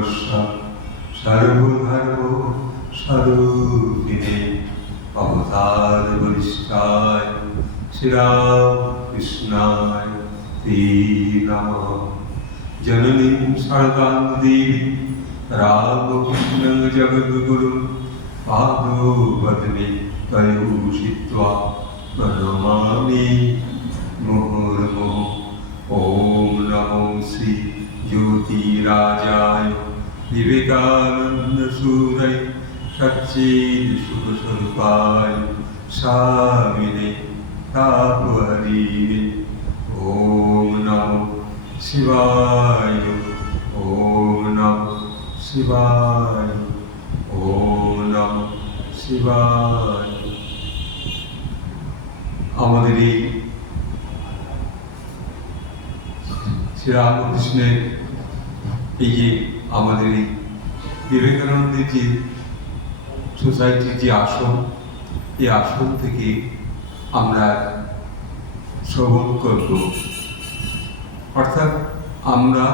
সর্বস্ব সর্বধর্ম স্বরূপিণে অবতার বরিষ্ঠায় শ্রীরামকৃষ্ণায় তে নমঃ। জননীং শারদাং দেবী রামকৃষ্ণ জগদ্গুরুং পাদপদ্মে তয়োষিত্वा প্রণমামি মুহুর্মুহুঃ। ওম নমো শ্রী জ্যোতিরাজায় বিবেকানন্দ সুরায় সচ্চিদ সুখস্বরূপায় স্বামিনে তাপহরিণে। ওম নমো শিবায়। ওম নমো শিবায়। ওম নমো শিবায়। আমাদের এই শ্রীরামকৃষ্ণের এই যে আমাদের এই বিবেকানন্দের যে সোসাইটির যে আসন, এই আসন থেকে আমরা শ্রবণ করব, অর্থাৎ আমরা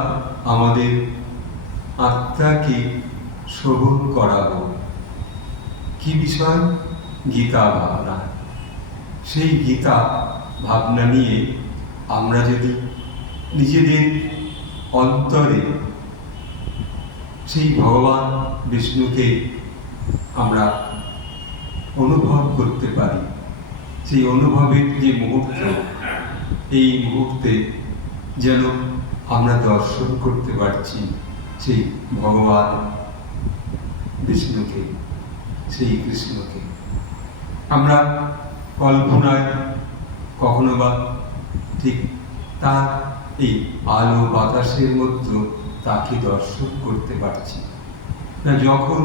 আমাদের আত্মাকে শ্রবণ করাবো। কি বিষয়? গীতা ভাবনা। সেই গীতা ভাবনা নিয়ে আমরা যদি নিজেদের অন্তরে সেই ভগবান বিষ্ণুকে আমরা অনুভব করতে পারি, সেই অনুভবের যে মুহূর্ত, এই মুহূর্তে যেন আমরা দর্শন করতে পারছি সেই ভগবান বিষ্ণুকে, সেই কৃষ্ণকে। আমরা কল্পনায় কখনো বা ঠিক তার এই আলো বাতাসের মধ্যে তাকে দর্শন করতে পারছি না। যখন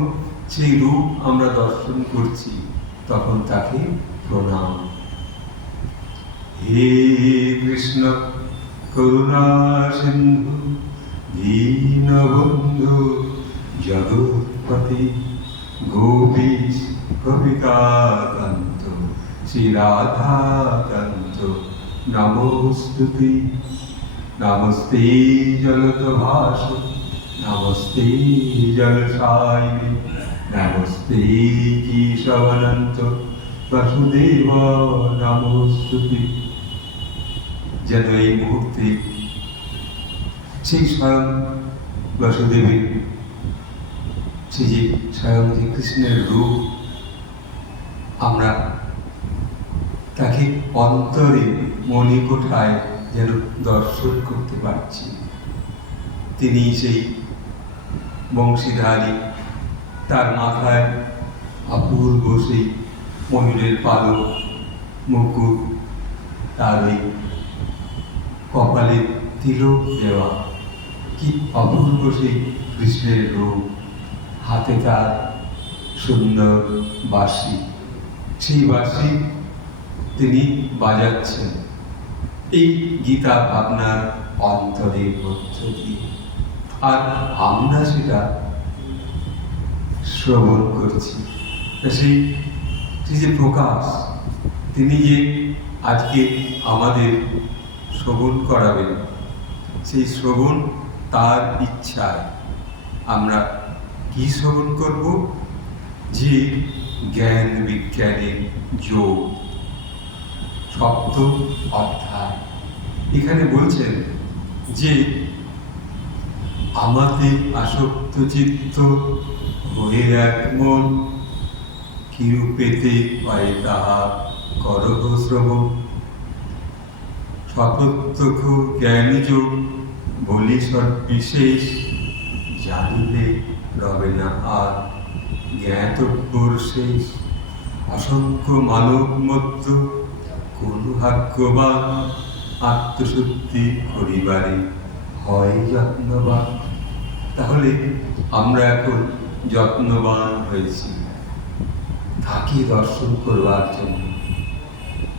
সেই রূপ আমরা দর্শন করছি তখন তাকে প্রণাম। হে কৃষ্ণ করুণা সিন্ধু দীনবন্ধু জগৎপতি গোপীশ কবিকাকান্ত শ্রী রাধাকান্ত নমস্তুতে। নমস্তে জলতভাষ নমস্তে জলসায়িনী নমস্তে কেশবানন্ত বাসুদেব নমস্তুতে। যেন এই মুহূর্তে সেই স্বয়ং বাসুদেবের, সেই যে স্বয়ং যে কৃষ্ণের রূপ, আমরা তাকে অন্তরে মণিকোঠায় যেন দর্শন করতে পারছি। তিনি সেই বংশীধারী, তার মাথায় অপূর্ব সেই ময়ূরের পালক, মুকুট, তার ওই কপালে তিলক দেওয়া, কি অপূর্ব সেই কৃষ্ণের রূপ। হাতে তার সুন্দর বাঁশি, সেই বাঁশি তিনি বাজাচ্ছেন এই গীতা ভাবনার অন্তরের মধ্য দিয়ে, আর আমরা সেটা শ্রবণ করছি। সেই যে প্রকাশ, তিনি যে আজকে আমাদের শ্রবণ করাবেন, সেই শ্রবণ তার ইচ্ছায় আমরা কি শ্রবণ করব? যে জ্ঞান বিজ্ঞানের যোগ, সপ্তম অধ্যায়। এখানে বলছেন যে আমাদের আসক্ত চিত্ত হয়ে এক মন, কিরূপেতে পায় তাহা করহ শ্রবণ। সপ্রত্যক্ষ জ্ঞানযোগ বলি সৎবিশেষ, জানিলে রবে না আর জ্ঞাতব্যর শেষ। অসংখ্য মানব মধ্য কোন ভাগ্যবান, আত্মশুদ্ধি করিবারে হয় যত্নবান। তাহলে আমরা এখন যত্নবান হয়েছি তাকে দর্শন করবার জন্য।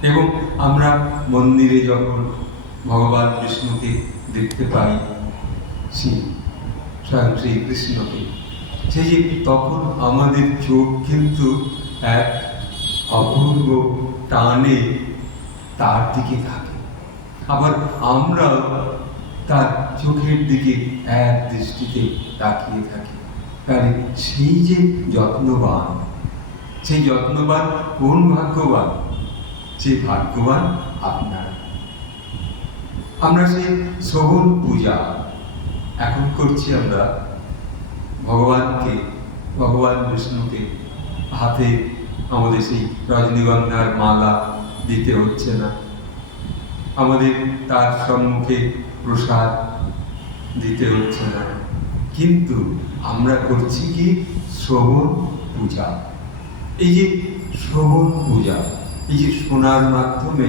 এবং আমরা মন্দিরে যখন ভগবান বিষ্ণুকে দেখতে পাই, স্বয়ং শ্রী কৃষ্ণকে, সেই যে তখন আমাদের চোখ কিন্তু এক অপূর্ব টানে তার দিকে থাকে। আবার আমরা তার চোখের দিকে এক দৃষ্টিতে তাকিয়ে থাকি, তাহলে সেই যে যত্নবান, সেই যত্নবান কোন ভাগ্যবান? সেই ভাগ্যবান আপনারা। আমরা সেই শ্রবণ পূজা এখন করছি, আমরা ভগবানকে, ভগবান বিষ্ণুকে হাতে আমাদের সেই রজনীগন্ধার মালা দিতে হচ্ছে না, আমাদের তার সম্মুখে প্রসাদ দিতে হচ্ছে না, কিন্তু আমরা করছি কি? শ্রবণ পূজা। এই যে শ্রবণ পূজা, এই যে শোনার মাধ্যমে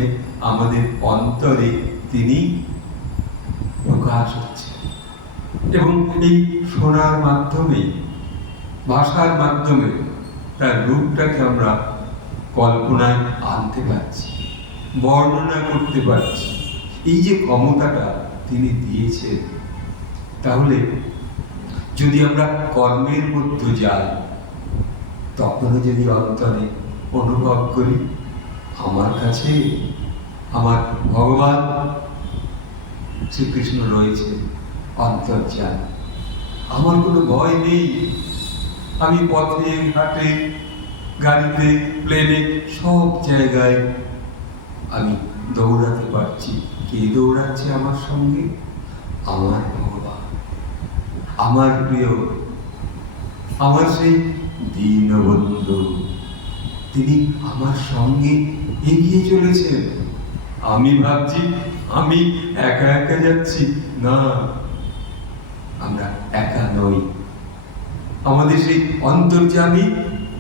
আমাদের অন্তরে তিনি প্রকাশ হচ্ছে, এবং এই শোনার মাধ্যমে, ভাষার মাধ্যমে তার রূপটাকে আমরা কল্পনায় আনতে পারছি, বর্ণনা করতে পারছি। এই যে ক্ষমতাটা তিনি দিয়েছেন, তাহলে যদি আমরা কর্মের মধ্যে যাই, তখনও যদি অন্তরে অনুভব করি আমার কাছে আমার ভগবান শ্রীকৃষ্ণ রয়েছে, অন্তর্যান, আমার কোনো ভয় নেই। আমি পথে ঘাটে, গাড়িতে, প্লেনে, সব জায়গায় আমি দৌড়াতে পারছি। কে দৌড়াচ্ছে আমার সঙ্গে? আমার ভগবান, আমার প্রিয়, আমার সেই দীনবন্ধু। তিনি আমার সঙ্গে এগিয়ে চলেছেন। আমি ভাবছি আমি একা একা যাচ্ছি, না, আমরা একা নই। আমাদের সেই অন্তর্যামী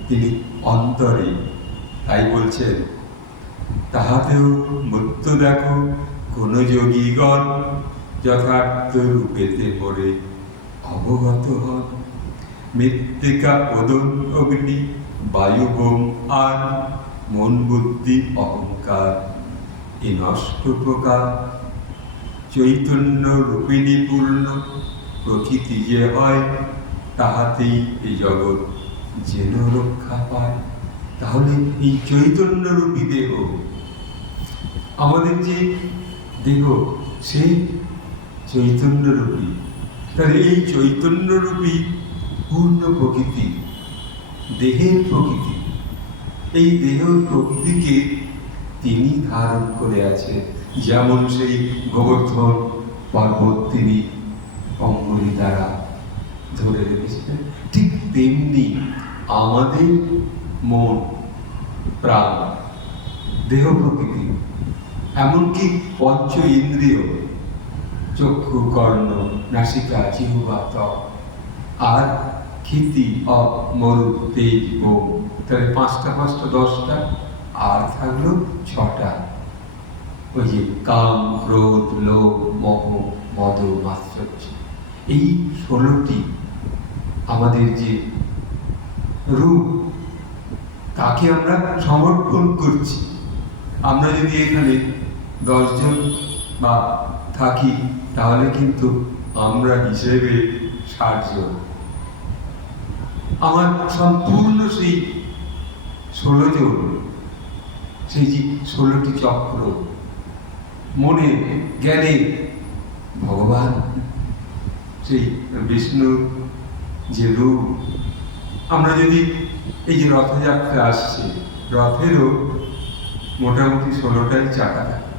তিনি অন্তরে। তাই বলছেন, তাহাতেও মৃত্যু দেখো কোন যোগীগণ যথার্থ রূপেতে পড়ে অবগত হন। মৃত্তিকা ওদন অগ্নি বায়ু বোম আর মন বুদ্ধি অহংকার এ নষ্ট প্রকার চৈতন্য রূপিণী পূর্ণ প্রকৃতি যে হয়, তাহাতেই এই জগৎ যেন রক্ষা পায়। তাহলে এই চৈতন্য রূপী দেহ, আমাদের যে দেহ, সেই চৈতন্য রূপী, তাহলে এই চৈতন্য রূপী পূর্ণ প্রকৃতি, দেহের প্রকৃতি, এই দেহের প্রকৃতিকে তিনি ধারণ করে আছেন। যেমন সেই গোবর্ধন পর্বত তিনি অঙ্গুলি দ্বারা ধরে রেখেছিলেন, ঠিক তেমনি আমাদের মন, প্রাণ, দেহ প্রকৃতি, এমনকি পঞ্চ ইন্দ্রিয়, চক্ষু, কর্ণ, নাসিকা, জিহ্বা, ত্বক, আর ক্ষিতি, অপ, মরু, তেজ, বোম, তাহলে 5টা 5টা 10টা, আর থাকলো 6টা। ওই যে কাম, ক্রোধ, লোভ, মোহ, মদ, মাৎসর্য, এই 16টি আমাদের যে রূপ, তাকে আমরা সমর্পণ করছি। আমরা যদি এখানে 10 জন বা থাকি, তাহলে কিন্তু আমরা হিসেবে 60 জন। আমার সম্পূর্ণ সেই 16 জন, সেই যে 16টি চক্র, মনে জ্ঞানে ভগবান, সেই বিষ্ণুর যে রূপ। আমরা যদি এই যে রথযাত্রা আসছে, রথেরও মোটামুটি 16টাই চাকা থাকে,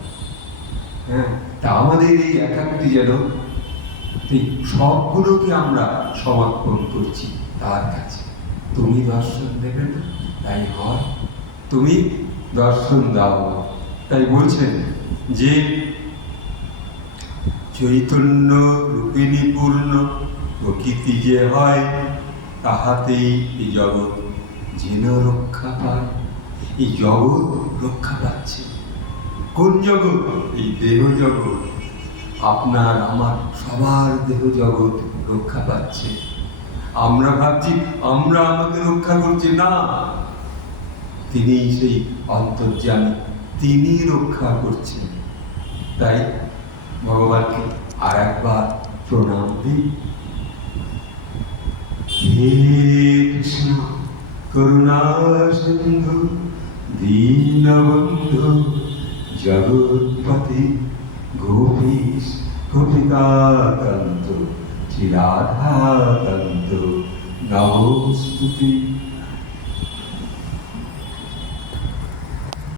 হ্যাঁ, তা আমাদের এই একাকটি যেন ঠিক সবগুলোকে আমরা সমর্পণ করছি তার কাছে। তুমি দর্শন দেবে না, তাই হয়, তুমি দর্শন দাও। তাই বলছেন যে চৈতন্য রূপিণী পূর্ণ প্রকৃতি যে হয়, তাহাতেই এই জগৎ যেন রক্ষা পায়। এই জগৎ রক্ষা পাচ্ছে। কোন জগৎ? এই দেহ জগৎ। আপনার আমার সবার দেহ জগৎ রক্ষা পাচ্ছে। আমরা ভাবছি আমরা আমাকে রক্ষা করছি, না, তিনি সেই অন্তর্যামী, তিনি রক্ষা করছেন। তাই ভগবানকে আর একবার প্রণাম দিই। হে কৃষ্ণ করুণা সিন্ধু দীনবন্ধু জগৎপতি গোপীশ গোপী রাধিকাকান্ত শ্রী রাধাকান্ত নমস্তুতে